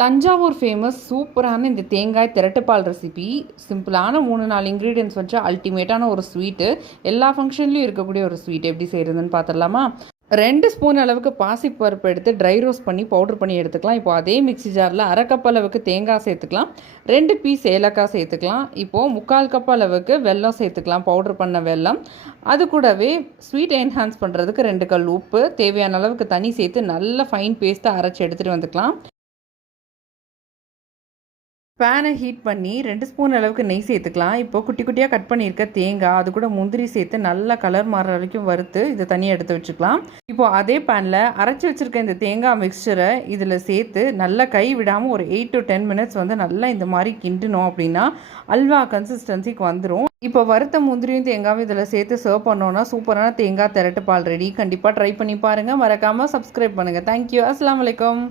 Thanjavur famous சூப்பரான இந்த தேங்காய் திரட்டுப்பால் ரெசிபி சிம்பிளான மூணு நாலு இன்க்ரீடியன்ஸ் வச்சு அல்டிமேட்டான ஒரு ஸ்வீட்டு எல்லா ஃபங்க்ஷன்லேயும் இருக்கக்கூடிய ஒரு ஸ்வீட் எப்படி செய்கிறதுன்னு பார்த்துடலாமா ரெண்டு ஸ்பூன் அளவுக்கு பாசிப்பருப்பு எடுத்து ட்ரை ரோஸ்ட் பண்ணி பவுடர் பண்ணி எடுத்துக்கலாம். இப்போ அதே மிக்ஸி ஜாரில் அரை கப் அளவுக்கு தேங்காய் சேர்த்துக்கலாம். ரெண்டு பீஸ் ஏலக்காய் சேர்த்துக்கலாம். இப்போது முக்கால் கப் அளவுக்கு வெல்லம் சேர்த்துக்கலாம் பவுடர் பண்ண வெல்லம். அது கூடவே ஸ்வீட் என்ஹான்ஸ் பண்ணுறதுக்கு ரெண்டு கல் உப்பு. தேவையான அளவுக்கு தண்ணி சேர்த்து நல்ல ஃபைன் பேஸ்ட்டாக அரைச்சி எடுத்துகிட்டு வந்துக்கலாம். பேனை ஹீட் பண்ணி ரெண்டு ஸ்பூன் அளவுக்கு நெய் சேர்த்துக்கலாம். இப்போ குட்டி குட்டியாக கட் பண்ணியிருக்க தேங்காய் அது கூட முந்திரி சேர்த்து நல்லா கலர் மாறுற வரைக்கும் வறுத்து இதை தனியாக எடுத்து வச்சுக்கலாம். இப்போ அதே பேனில் அரைச்சி வச்சுருக்க இந்த தேங்காய் மிக்சரை இதில் சேர்த்து நல்லா கை விடாமல் ஒரு எயிட் டு டென் மினிட்ஸ் வந்து நல்லா இந்த மாதிரி கிண்டினோம் அப்படின்னா அல்வா கன்சிஸ்டன்சிக்கு வந்துடும் இப்போ வறுத்த முந்திரியும் தேங்காயும் இதில் சேர்த்து சர்வ் பண்ணோன்னா சூப்பரான தேங்காய் திரட்டு பால் ரெடி கண்டிப்பாக ட்ரை பண்ணி பாருங்கள் மறக்காமல் சப்ஸ்கிரைப் பண்ணுங்கள் தேங்க்யூ அஸ்லாம் வலைக்கம்